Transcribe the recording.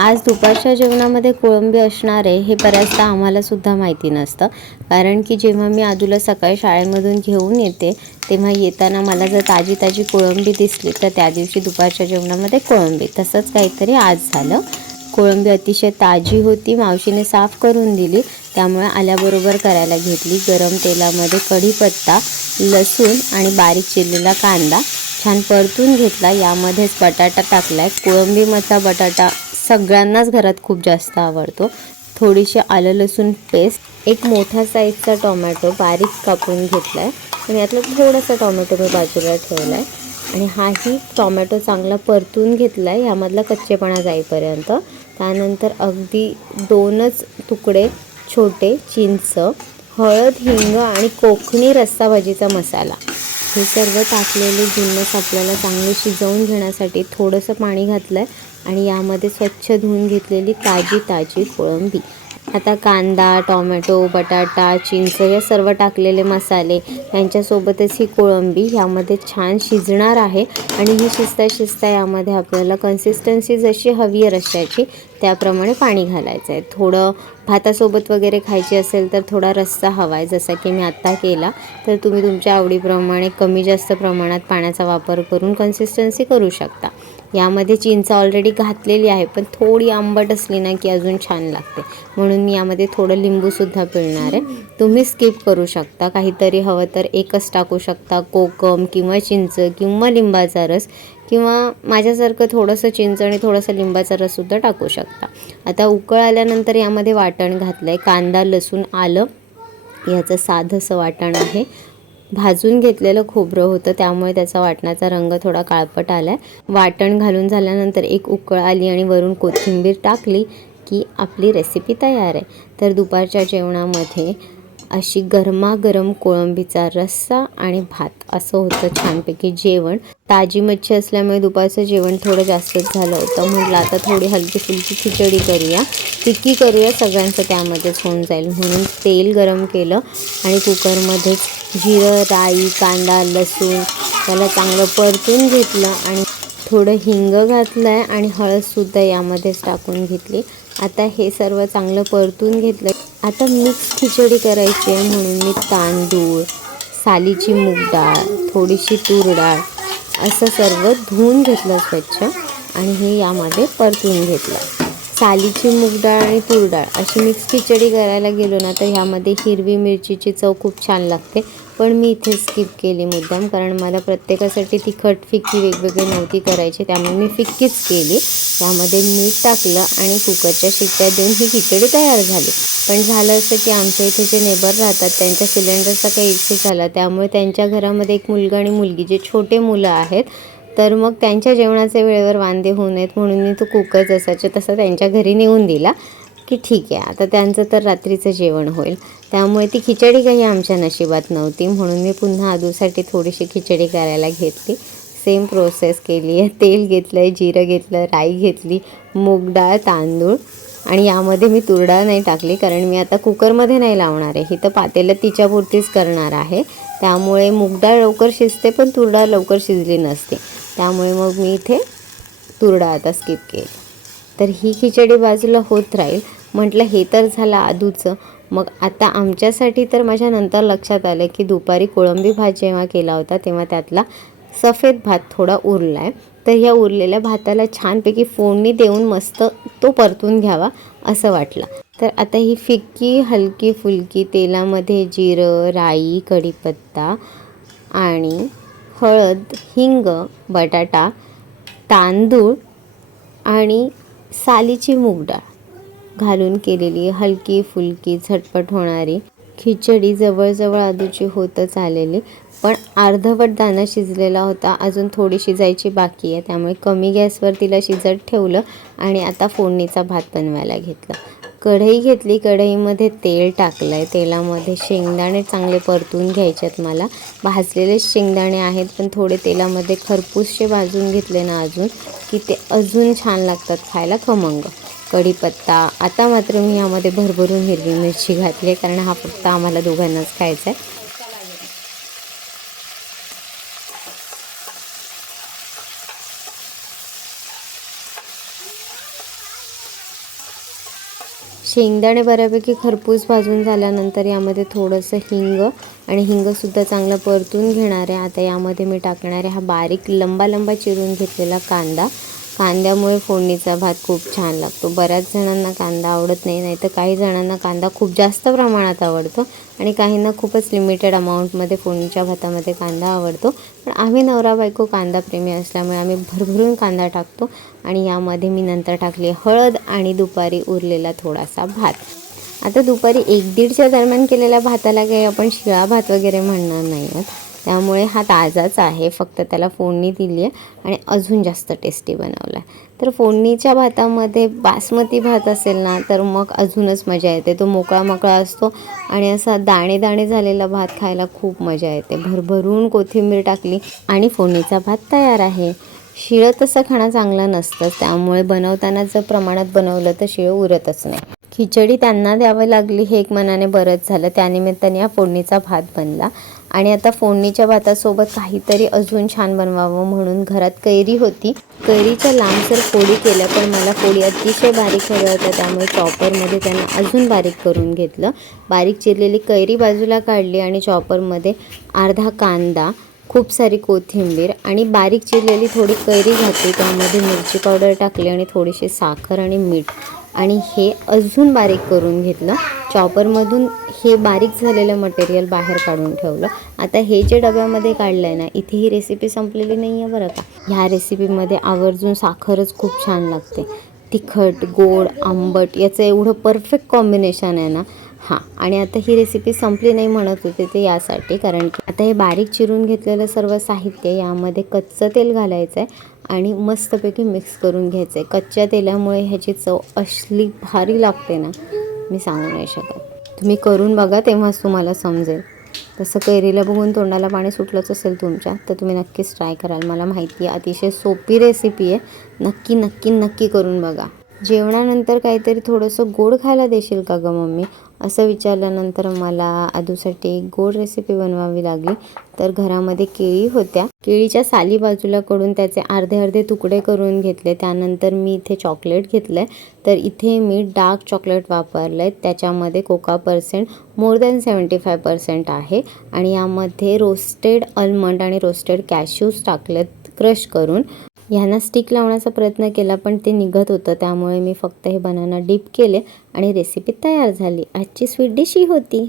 आज दुपारच्या जेवणामध्ये कोळंबी असणार आहे हे बऱ्याचदा आम्हाला सुद्धा माहिती नसतं, कारण की जेव्हा मी आदूला सकाळी शाळेमधून घेऊन येते तेव्हा येताना मला जर ताजी ताजी कोळंबी दिसली तर त्या दिवशी दुपारच्या जेवणामध्ये कोळंबी. तसंच काहीतरी आज झालं. कोळंबी अतिशय ताजी होती, मावशीने साफ करून दिली, त्यामुळे आल्याबरोबर करायला घेतली. गरम तेलामध्ये कढीपत्ता, लसूण आणि बारीक चिरलेला कांदा छान परतून घेतला. यामध्येच बटाटा टाकलाय. कोळंबीमधला बटाटा सगळ्यांनाच घरात खूप जास्त आवडतो. थोडीशी आलं लसूण पेस्ट, एक मोठा साईजचा टोमॅटो बारीक कापून घेतलाय आणि यातलं थोडंसं टोमॅटो मी बाजूला ठेवलाय आणि हाही टोमॅटो चांगला परतून घेतलाय यामधला कच्चेपणा जाईपर्यंत. त्यानंतर अगदी 2च तुकडे छोटे चिंच, हळद, हिंग आणि कोकणी रस्सा भाजीचा मसाला हे सर्व टाकलेले जिन्नस आपल्याला चांगले शिजवून घेण्यासाठी थोडंसं पाणी घातलंय आणि यामध्ये स्वच्छ धुवून घेतलेली ताजी कोळंबी. आता कांदा, टोमॅटो, बटाटा, चिंच या सर्व टाकलेले मसाले यांच्यासोबतच ही कोळंबी यामध्ये छान शिजणार आहे आणि ही शिजता यामध्ये आपल्याला कन्सिस्टन्सी जशी हवी आहे रश्श्याची त्याप्रमाणे पाणी घालायचं आहे. थोडं भातासोबत वगैरे खायची असेल तर थोडा रस्सा हवा आहे, जसा की मी आत्ता केला. तर तुम्ही तुमच्या आवडीप्रमाणे कमी जास्त प्रमाणात पाण्याचा वापर करून कन्सिस्टन्सी करू शकता. यामध्ये चिंच ऑलरेडी घातलेली आहे, पण थोडी आंबट असली ना की अजून छान लागते, म्हणून मी यामध्ये थोडं लिंबूसुद्धा पिळणार आहे. तुम्ही स्किप करू शकता, काहीतरी हवं तर एकच टाकू शकता, कोकम किंवा चिंच किंवा लिंबाचा रस, किंवा माझ्यासारखं थोडंसं चिंच आणि थोडंसं लिंबाचा रससुद्धा टाकू शकता. आता उकळ आल्यानंतर यामध्ये वाटण घातलं आहे. कांदा, लसूण, आलं याचं साधंसं वाटण आहे. भाजून घेतलेलं खोबरं होतं, त्यामुळे त्याचा वाटणाचा रंग थोडा काळपट आला आहे. वाटण घालून झाल्यानंतर एक उकळ आली आणि वरून कोथिंबीर टाकली की आपली रेसिपी तयार आहे. तर दुपारच्या जेवणामध्ये अशी गरमागरम कोळंबीचा रस्सा आणि भात असं होतं छानपैकी जेवण. ताजी मच्छी असल्यामुळे दुपारचं जेवण थोडं जास्तच झालं होतं. म्हटलं आता थोडी हलकी फुलकी खिचडी करूया, फिक्की करूया, सगळ्यांचं त्यामध्येच होऊन जाईल. म्हणून तेल गरम केलं आणि कुकरमध्येच जिरं, राई, कांदा, लसूण त्याला चांगलं परतून घेतलं आणि थोडं हिंग घातलं आहे आणि हळदसुद्धा यामध्येच टाकून घेतली. आता हे सर्व चांगलं परतून घेतलं. आता मिक्स खिचडी करायची आहे, म्हणून मी तांदूळ, सालीची मूग डाळ, थोडीशी तूर डाळ असं सर्व धुवून घेतलं स्वच्छ आणि हे यामध्ये परतून घेतलं. सालीची मूग डाळ आणि तूर डाळ अशी मिक्स खिचडी करायला गेलो ना तर ह्यामध्ये हिरवी मिरचीची चव खूप छान लागते, पण मी इथे स्किप केली मुद्दाम, कारण मला प्रत्येकासाठी तिखट फिक्की वेगवेगळी नव्हती करायची, त्यामुळे मी फिक्कीच केली. त्यामध्ये मीठ टाकलं आणि कुकरच्या शिट्ट्या देऊन ही खिचडी तयार झाली. पण झालं असं की आमच्या इथे जे नेबर राहतात त्यांच्या सिलेंडरचा काही इश्यू झाला, त्यामुळे त्यांच्या घरामध्ये एक मुलगा आणि मुलगी जे छोटे मुलं आहेत, तर मग त्यांच्या जेवणाचे वेळेवर वांदे होऊ नयेत म्हणून मी तो कुकर जसाच्या तसा त्यांच्या घरी नेऊन दिला की ठीक आहे आता त्यांचं तर रात्रीचं जेवण होईल. त्यामुळे ती खिचडी काही आमच्या नशिबात नव्हती, म्हणून मी पुन्हा आदूसाठी थोडीशी खिचडी करायला घेतली. सेम प्रोसेस केली आहे. तेल घेतलं आहे, जिरं घेतलं, राई घेतली, मूग डाळ, तांदूळ आणि यामध्ये मी तूर डाळ नाही टाकली, कारण मी आता कुकरमध्ये नाही लावणार आहे, ही तर पातेलं तिच्यापुरतीच करणार आहे. त्यामुळे मूग डाळ लवकर शिजते पण तूर डाळ लवकर शिजली नसते, त्यामुळे मग मी इथे तूर डाळ आता स्किप केली. तर ही खिचडी बाजूला होत राहील. म्हटलं हे तर झालं आदूचं, मग आता आमच्यासाठी तर माझ्या नंतर लक्षात आलं की दुपारी कोळंबी भात जेव्हा केला होता तेव्हा त्यातला सफेद भात थोडा उरला आहे, तर ह्या उरलेल्या भाताला छानपैकी फोडणी देऊन मस्त तो परतून घ्यावा असं वाटलं. तर आता ही फिक्की हलकी फुलकी तेलामध्ये जिरं, राई, कढीपत्ता आणि हळद, हिंग, बटाटा, तांदूळ आणि सालीची मूग डाळ घालून केलेली हलकी फुलकी झटपट होणारी खिचडी जवळजवळ आदूची होतच आलेली, पण अर्धवट दाणा शिजलेला होता, अजून थोडी शिजायची बाकी आहे, त्यामुळे कमी गॅसवर तिला शिजत ठेवलं आणि आता फोडणीचा भात बनवायला घेतला. कढई घेतली, कढईमध्ये तेल टाकलं आहे, तेलामध्ये शेंगदाणे चांगले परतून घ्यायचे आहेत. मला भाजलेले शेंगदाणे आहेत, पण थोडे तेलामध्ये खरपूसचे भाजून घेतले ना अजून की ते अजून छान लागतात खायला, खमंग. कढीपत्ता, आता मात्र मी यामध्ये भरभरून हिरवी मिरची घातली आहे, कारण हा फक्त आम्हाला दोघांनाच खायचा आहे. शेंगदाणे बऱ्यापैकी खरपूस भाजून झाल्यानंतर यामध्ये थोडंसं हिंग आणि हिंगसुद्धा चांगलं परतून घेणार आहे. आता यामध्ये मी टाकणार आहे हा बारीक लंबा चिरून घेतलेला कांदा. कांद्यामुळे फोडणीचा भात खूप छान लागतो. बऱ्याच जणांना कांदा आवडत नाही, नाहीतर काही जणांना कांदा खूप जास्त प्रमाणात आवडतो आणि काहींना खूपच लिमिटेड अमाऊंटमध्ये फोडणीच्या भातामध्ये कांदा आवडतो. पण आम्ही नवरा बायको कांदा प्रेमी असल्यामुळे आम्ही भरभरून कांदा टाकतो. आणि यामध्ये मी नंतर टाकली हळद आणि दुपारी उरलेला थोडासा भात. आता दुपारी 1-1:30च्या दरम्यान केलेल्या भाताला काही आपण शिळा भात वगैरे म्हणणार नाही आहोत, त्यामुळे हा ताजाच आहे. फक्त त्याला फोडणी दिली आहे आणि अजून जास्त टेस्टी बनवला आहे. तर फोडणीच्या भातामध्ये बासमती भात असेल ना तर मग अजूनच मजा येते. तो मोकळा असतो आणि असा दाणे झालेला भात खायला खूप मजा येते. भरभरून कोथिंबीर टाकली आणि फोडणीचा भात तयार आहे. शिळं तसं खाणं चांगलं नसतं, त्यामुळे बनवताना जर प्रमाणात बनवलं तर शिळं उरतच नाही. खिचडी त्यांना द्यावं लागली हे एक मनाने बरंच झालं. त्यानिमित्ताने हा फोडणीचा भात बनला. आणि आता फोडणीच्या भातासोबत काहीतरी अजून छान बनवावं म्हणून घरात कैरी होती. कैरीच्या लांबसर फोडी केल्या, पण मला फोडी अतिशय बारीक हव्या होत्या, त्यामुळे चॉपरमध्ये त्यांना अजून बारीक करून घेतलं. बारीक चिरलेली कैरी बाजूला काढली आणि चॉपरमध्ये अर्धा कांदा, खूप सारी कोथिंबीर आणि बारीक चिरलेली थोडी कैरी घातली. त्यामध्ये मिरची पावडर टाकली आणि थोडीशी साखर आणि मीठ आणि हे अजून बारीक करून घेतलं. चॉपरमधून हे बारीक झालेलं मटेरियल बाहेर काढून ठेवलं. आता हे जे डब्यामध्ये काढलं आहे ना, इथे ही रेसिपी संपलेली नाही आहे बरं का. ह्या रेसिपीमध्ये आवर्जून साखरच खूप छान लागते. तिखट, गोड, आंबट याचं एवढं परफेक्ट कॉम्बिनेशन आहे ना. हां, आणि आता ही रेसिपी संपली नाही म्हणत होते ते यासाठी, कारण की आता हे बारीक चिरून घेतलेलं सर्व साहित्य यामध्ये कच्चं तेल घालायचं आहे आणि मस्तपैकी मिक्स करून घ्यायचं आहे. कच्च्या तेलामुळे ह्याची चव असली भारी लागते ना, मी सांगू नाही शकत. तुम्ही करून बघा, तेव्हाच तुम्हाला समजेल. तसं कैरीला बघून तोंडाला पाणी सुटलंच असेल तुमच्या, तर तुम्ही नक्कीच ट्राय कराल. मला माहिती आहे अतिशय सोपी रेसिपी आहे. नक्की करून बघा. जेवणानंतर काहीतरी थोडंसं गोड खायला देशील का गं मम्मी, असं विचारल्यानंतर मला आदूसाठी एक गोड रेसिपी बनवावी लागली. तर घरामध्ये केळी होत्या. केळीच्या साली बाजूला कडून त्याचे अर्धे तुकडे करून घेतले. त्यानंतर मी इथे चॉकलेट घेतलं आहे. तर इथे मी डार्क चॉकलेट वापरलं आहे. त्याच्यामध्ये कोका पर्सेंट मोर दॅन 75% आहे आणि यामध्ये रोस्टेड आल्मंड आणि रोस्टेड कॅश्यूज टाकलेत क्रश करून. ह्यांना स्टिक लावण्याचा प्रयत्न केला पण ते निघत होतं, त्यामुळे मी फक्त हे बनाना डिप केले आणि रेसिपी तयार झाली. आजची स्वीट डिश ही होती.